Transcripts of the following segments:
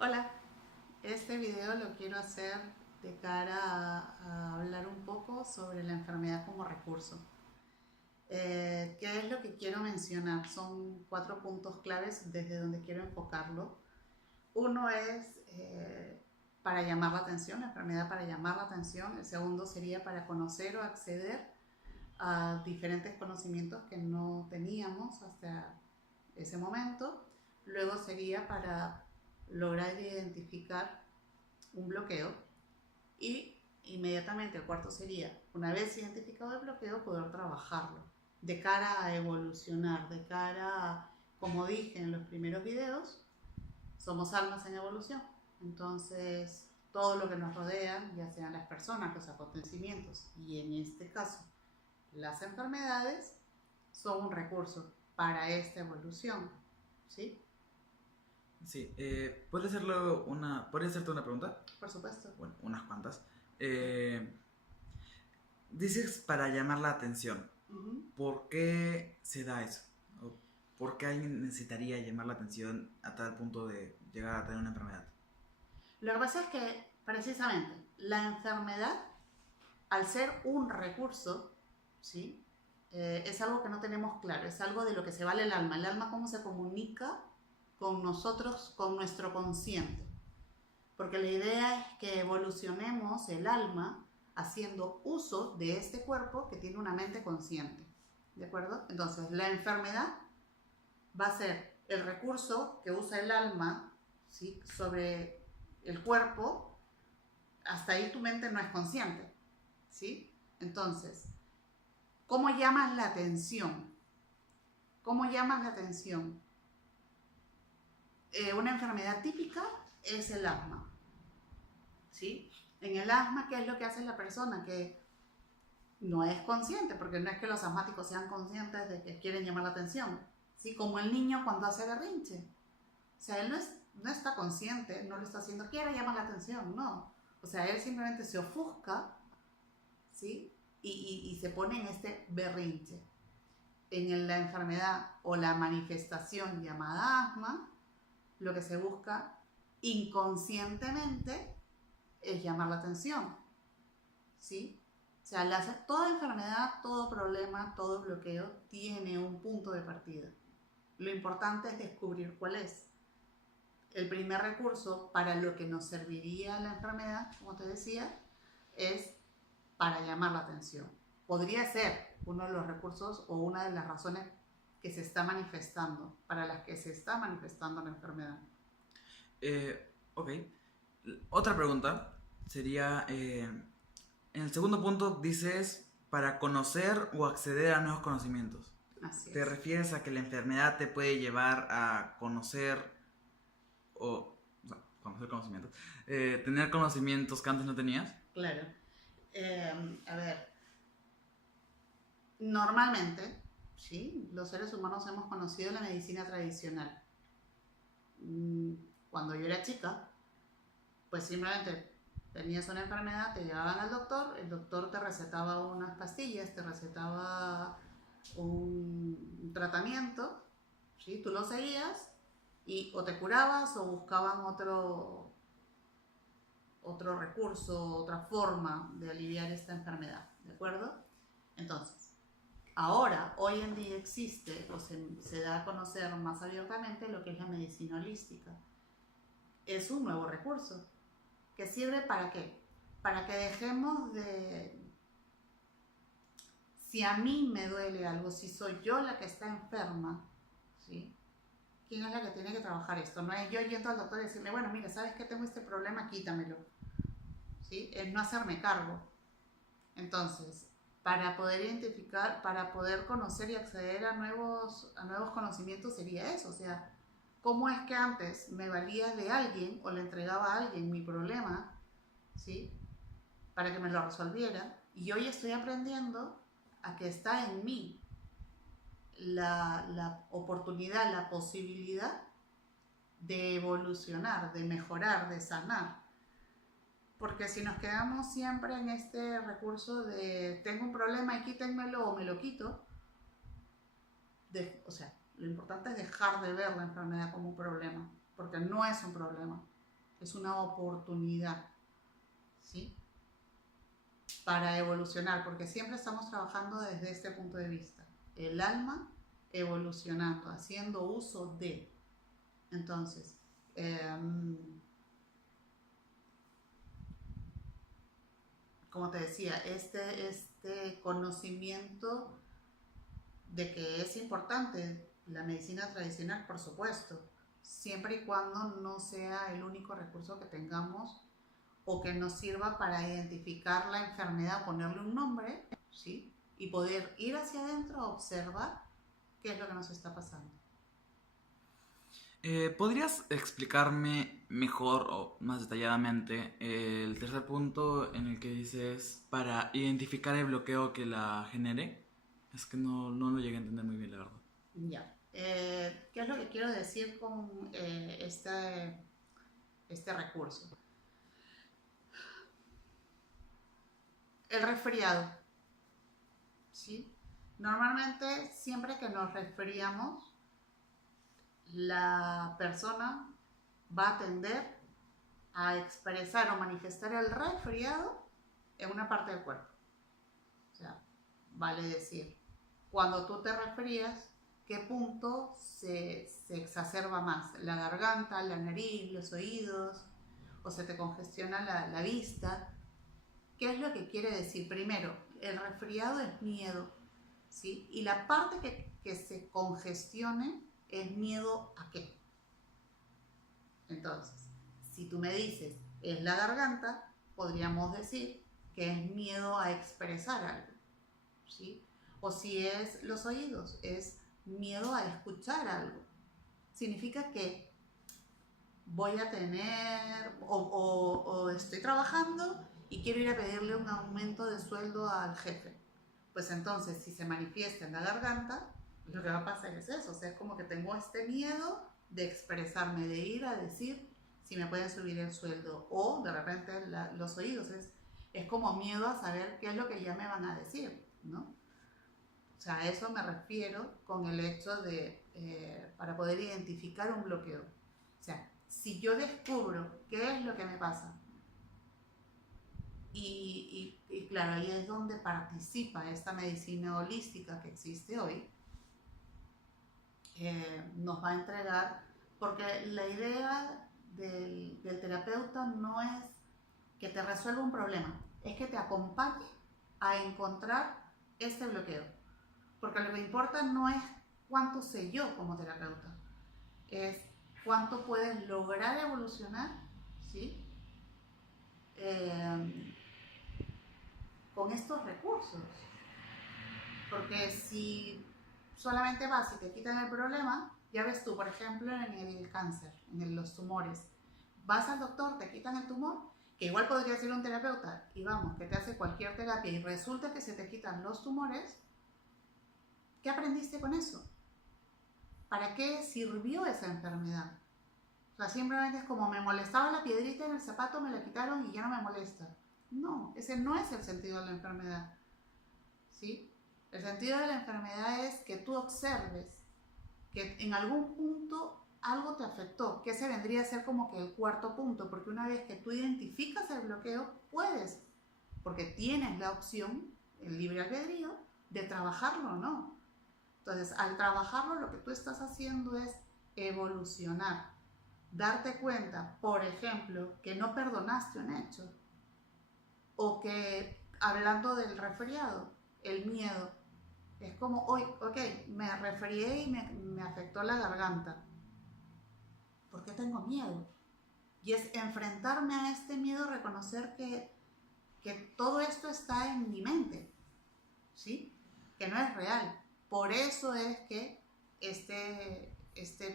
Hola, este video lo quiero hacer de cara a hablar un poco sobre la enfermedad como recurso. ¿Qué es lo que quiero mencionar? Son 4 puntos claves desde donde quiero enfocarlo. Uno es para llamar la atención, la enfermedad para llamar la atención. El segundo sería para conocer o acceder a diferentes conocimientos que no teníamos hasta ese momento. Luego sería para lograr identificar un bloqueo y inmediatamente el cuarto sería, una vez identificado el bloqueo, poder trabajarlo de cara a evolucionar, de cara a, como dije en los primeros videos, somos almas en evolución. Entonces, todo lo que nos rodea, ya sean las personas, los acontecimientos y en este caso las enfermedades, son un recurso para esta evolución. ¿Sí? Sí, ¿Podría hacerte una pregunta? Por supuesto. Bueno, unas cuantas. Eh, Dices para llamar la atención. Uh-huh. ¿Por qué se da eso? ¿O ¿Por qué alguien necesitaría llamar la atención a tal punto de llegar a tener una enfermedad? Lo que pasa es que, precisamente, la enfermedad, al ser un recurso, ¿sí? Es algo que no tenemos claro, es algo de lo que se vale el alma. El alma, cómo se comunica con nosotros, con nuestro consciente. Porque la idea es que evolucionemos el alma haciendo uso de este cuerpo que tiene una mente consciente. ¿De acuerdo? Entonces, la enfermedad va a ser el recurso que usa el alma, ¿sí?, sobre el cuerpo. Hasta ahí tu mente no es consciente, ¿sí? Entonces, ¿cómo llamas la atención? ¿Cómo llamas la atención? Una enfermedad típica es el asma, ¿sí? En el asma, ¿qué es lo que hace la persona? Que no es consciente, porque no es que los asmáticos sean conscientes de que quieren llamar la atención, ¿sí? Como el niño cuando hace berrinche. O sea, él no está consciente, no lo está haciendo, quiere llamar la atención, no. O sea, él simplemente se ofusca, ¿sí? Y se pone en este berrinche. En la enfermedad o la manifestación llamada asma, lo que se busca inconscientemente es llamar la atención, ¿sí? O sea, toda enfermedad, todo problema, todo bloqueo tiene un punto de partida. Lo importante es descubrir cuál es. El primer recurso para lo que nos serviría la enfermedad, como te decía, es para llamar la atención. Podría ser uno de los recursos o una de las razones que se está manifestando, para las que se está manifestando la enfermedad. Ok. Otra pregunta sería, en el segundo punto dices para conocer o acceder a nuevos conocimientos. Así ¿Te es. refieres a que la enfermedad te puede llevar a conocer o sea, conocer conocimientos, tener conocimientos que antes no tenías? Claro. A ver, normalmente, ¿sí?, los seres humanos hemos conocido la medicina tradicional. Cuando yo era chica, pues simplemente tenías una enfermedad, te llevaban al doctor, el doctor te recetaba unas pastillas, te recetaba un tratamiento, ¿sí? Tú lo seguías y o te curabas o buscaban otro recurso, otra forma de aliviar esta enfermedad, ¿de acuerdo? Entonces, ahora, hoy en día existe o se da a conocer más abiertamente lo que es la medicina holística. Es un nuevo recurso que sirve para qué? Para que dejemos de... Si a mí me duele algo, si soy yo la que está enferma, ¿sí?, ¿quién es la que tiene que trabajar esto? No es yo yendo al doctor y decirle, bueno, mira, ¿sabes que tengo este problema? Quítamelo, ¿sí? Es no hacerme cargo. Entonces, para poder identificar, para poder conocer y acceder a nuevos conocimientos sería eso. O sea, ¿cómo es que antes me valía de alguien o le entregaba a alguien mi problema, ¿sí?, para que me lo resolviera? Y hoy estoy aprendiendo a que está en mí la oportunidad, la posibilidad de evolucionar, de mejorar, de sanar. Porque si nos quedamos siempre en este recurso de tengo un problema y quítenmelo o me lo quito, o sea, lo importante es dejar de ver la enfermedad como un problema, porque no es un problema. es una oportunidad, ¿sí? Para evolucionar, porque siempre estamos trabajando desde este punto de vista. El alma evolucionando, haciendo uso de. Entonces, como te decía, este conocimiento de que es importante la medicina tradicional, por supuesto, siempre y cuando no sea el único recurso que tengamos o que nos sirva para identificar la enfermedad, ponerle un nombre, ¿sí? Y poder ir hacia adentro a observar qué es lo que nos está pasando. ¿Podrías explicarme mejor o más detalladamente el tercer punto en el que dices para identificar el bloqueo que la genere? Es que no lo llegué a entender muy bien, la verdad. Ya. ¿Qué es lo que quiero decir con este recurso? El resfriado, ¿sí? Normalmente, siempre que nos resfriamos, la persona va a tender a expresar o manifestar el resfriado en una parte del cuerpo. O sea, vale decir, cuando tú te resfrías, ¿qué punto se exacerba más? ¿La garganta, la nariz, los oídos? ¿O se te congestiona la vista? ¿Qué es lo que quiere decir? Primero, el resfriado es miedo, ¿sí? Y la parte que se congestione es miedo a qué. Entonces, si tú me dices, es la garganta, podríamos decir que es miedo a expresar algo, ¿sí? O si es los oídos, es miedo a escuchar algo. Significa que voy a tener, o estoy trabajando y quiero ir a pedirle un aumento de sueldo al jefe. Pues entonces, si se manifiesta en la garganta, lo que va a pasar es eso. O sea, es como que tengo este miedo de expresarme, de ir a decir si me pueden subir el sueldo. O de repente los oídos, es como miedo a saber qué es lo que ya me van a decir, ¿no? O sea, a eso me refiero con el hecho de, para poder identificar un bloqueo. O sea, si yo descubro qué es lo que me pasa, y claro, ahí es donde participa esta medicina holística que existe hoy, nos va a entregar, porque la idea del terapeuta no es que te resuelva un problema, es que te acompañe a encontrar ese bloqueo. Porque lo que importa no es cuánto sé yo como terapeuta, es cuánto puedes lograr evolucionar, ¿sí? Con estos recursos. Porque si solamente vas y te quitan el problema, ya ves tú, por ejemplo, en el cáncer, en los tumores, vas al doctor, te quitan el tumor, que igual podría ser un terapeuta, y vamos, que te hace cualquier terapia y resulta que se te quitan los tumores. ¿Qué aprendiste con eso? ¿Para qué sirvió esa enfermedad? O sea, simplemente es como me molestaba la piedrita en el zapato, me la quitaron y ya no me molesta. No, ese no es el sentido de la enfermedad, ¿sí? El sentido de la enfermedad es que tú observes que en algún punto algo te afectó, que ese vendría a ser como que el cuarto punto, porque una vez que tú identificas el bloqueo, puedes, porque tienes la opción, el libre albedrío, de trabajarlo o no. Entonces, al trabajarlo, lo que tú estás haciendo es evolucionar, darte cuenta, por ejemplo, que no perdonaste un hecho, o que, hablando del resfriado, el miedo, es como, hoy, ok, me resfrié y me afectó la garganta. ¿Por qué tengo miedo? Y es enfrentarme a este miedo, reconocer que todo esto está en mi mente, ¿sí? Que no es real. Por eso es que este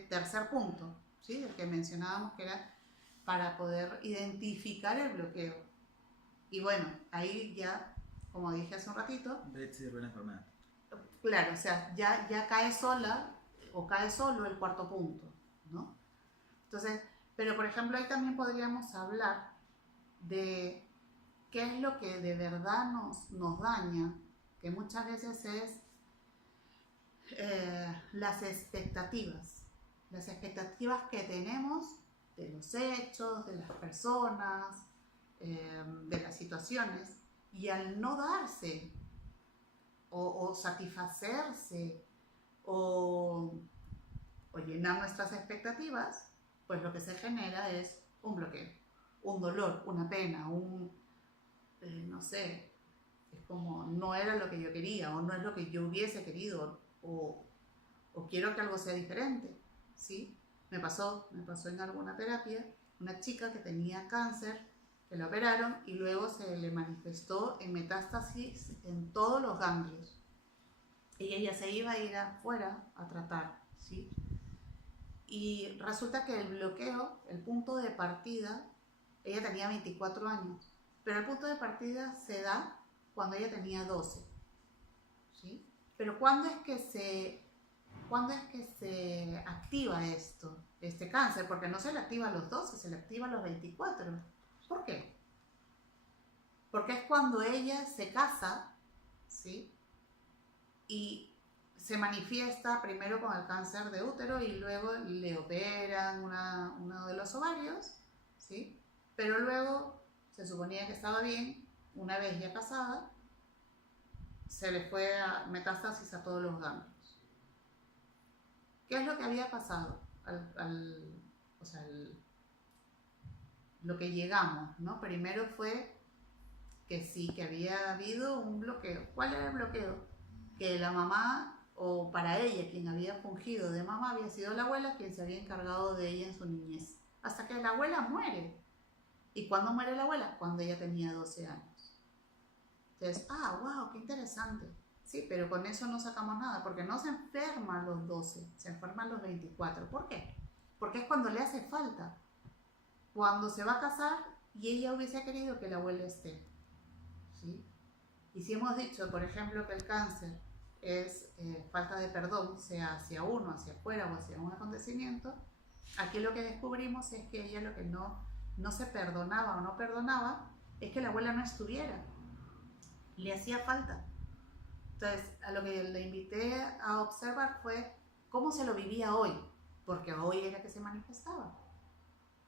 tercer punto, ¿sí? El que mencionábamos que era para poder identificar el bloqueo. Y bueno, ahí ya, como dije hace un ratito, Sirve la enfermedad. claro, o sea, ya cae sola o cae solo el cuarto punto, ¿no? Entonces, pero por ejemplo ahí también podríamos hablar de qué es lo que de verdad nos daña, que muchas veces es las expectativas que tenemos de los hechos, de las personas, de las situaciones, y al no darse o satisfacerse o llenar nuestras expectativas, pues lo que se genera es un bloqueo, un dolor, una pena, no sé, es como no era lo que yo quería o no es lo que yo hubiese querido o quiero que algo sea diferente, ¿sí? Me pasó en alguna terapia una chica que tenía cáncer, que la operaron y luego se le manifestó en metástasis en todos los ganglios. Y ella se iba a ir afuera a tratar, ¿sí? Y resulta que el bloqueo, el punto de partida, ella tenía 24 años, pero el punto de partida se da cuando ella tenía 12, ¿sí? Pero ¿cuándo es que se activa este cáncer? Porque no se le activa a los 12, se le activa a los 24. ¿Por qué? Porque es cuando ella se casa, ¿sí? Y se manifiesta primero con el cáncer de útero y luego le operan uno de los ovarios, ¿sí? Pero luego se suponía que estaba bien, una vez ya casada, se le fue a metástasis a todos los ganglios. ¿Qué es lo que había pasado? Lo que llegamos, ¿no? Primero fue que sí, que había habido un bloqueo. ¿Cuál era el bloqueo? Que la mamá, o para ella, quien había fungido de mamá, había sido la abuela quien se había encargado de ella en su niñez. Hasta que la abuela muere. ¿Y cuándo muere la abuela? Cuando ella tenía 12 años. Entonces, wow, qué interesante. Sí, pero con eso no sacamos nada, porque no se enferma a los 12, se enferma a los 24. ¿Por qué? Porque es cuando le hace falta. Cuando se va a casar y ella hubiese querido que la abuela esté. ¿Sí? Y si hemos dicho, por ejemplo, que el cáncer es falta de perdón, sea hacia uno, hacia afuera o hacia un acontecimiento, aquí lo que descubrimos es que ella lo que no se perdonaba o no perdonaba es que la abuela no estuviera. Le hacía falta. Entonces, a lo que le invité a observar fue cómo se lo vivía hoy, porque hoy era que se manifestaba.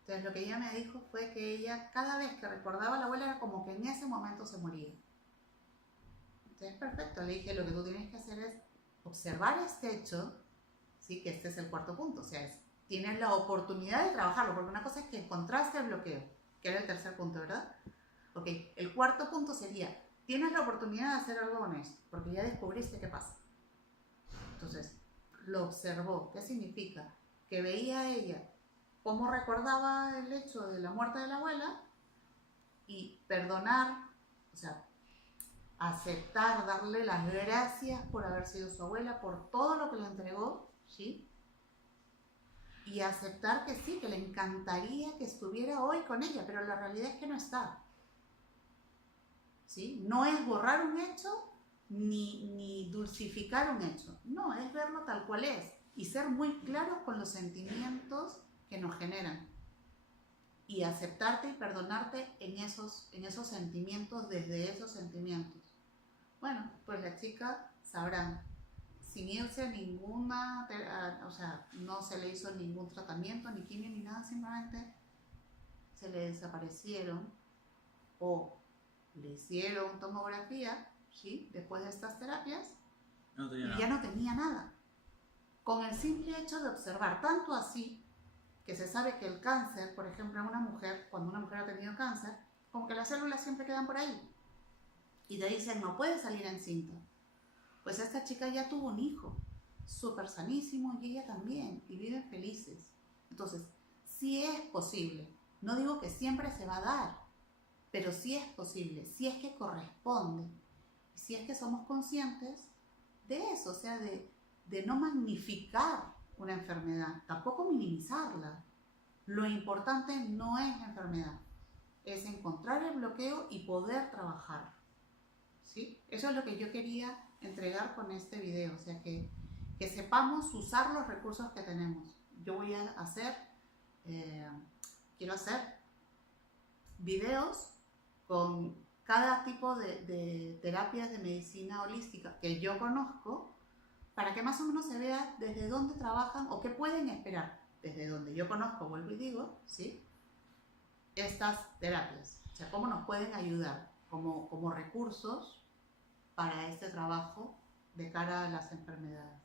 Entonces, lo que ella me dijo fue que ella, cada vez que recordaba a la abuela, era como que en ese momento se moría. Entonces, perfecto, le dije, lo que tú tienes que hacer es observar este hecho, ¿sí? Que este es el cuarto punto, o sea, tienes la oportunidad de trabajarlo, porque una cosa es que encontraste el bloqueo, que era el tercer punto, ¿verdad? Ok, el cuarto punto sería, tienes la oportunidad de hacer algo con esto, porque ya descubriste qué pasa. Entonces, lo observó. ¿Qué significa? Que veía ella cómo recordaba el hecho de la muerte de la abuela y perdonar, o sea, aceptar, darle las gracias por haber sido su abuela, por todo lo que le entregó, ¿sí? Y aceptar que sí, que le encantaría que estuviera hoy con ella, pero la realidad es que no está. ¿Sí? No es borrar un hecho ni dulcificar un hecho, no, es verlo tal cual es y ser muy claros con los sentimientos que nos generan y aceptarte y perdonarte en esos sentimientos, desde esos sentimientos. Bueno, pues la chica sabrán, sin irse a ninguna, o sea, no se le hizo ningún tratamiento, ni quimio, ni nada, simplemente se le desaparecieron o le hicieron tomografía, ¿sí? Después de estas terapias, y ya no tenía nada. Con el simple hecho de observar, tanto así que se sabe que el cáncer, por ejemplo, en una mujer, cuando una mujer ha tenido cáncer, como que las células siempre quedan por ahí. Y te dicen, no puede salir encinta. Pues esta chica ya tuvo un hijo, súper sanísimo, y ella también, y viven felices. Entonces, sí es posible. No digo que siempre se va a dar, pero sí es posible, si es que corresponde, si es que somos conscientes de eso, o sea, de no magnificar una enfermedad, tampoco minimizarla. Lo importante no es la enfermedad, es encontrar el bloqueo y poder trabajar, ¿sí? Eso es lo que yo quería entregar con este video, o sea, que sepamos usar los recursos que tenemos. Yo voy a hacer, quiero hacer videos con cada tipo de terapias de medicina holística que yo conozco, para que más o menos se vea desde dónde trabajan o qué pueden esperar. desde donde yo conozco, vuelvo y digo, ¿sí? Estas terapias, o sea, cómo nos pueden ayudar como recursos para este trabajo de cara a las enfermedades.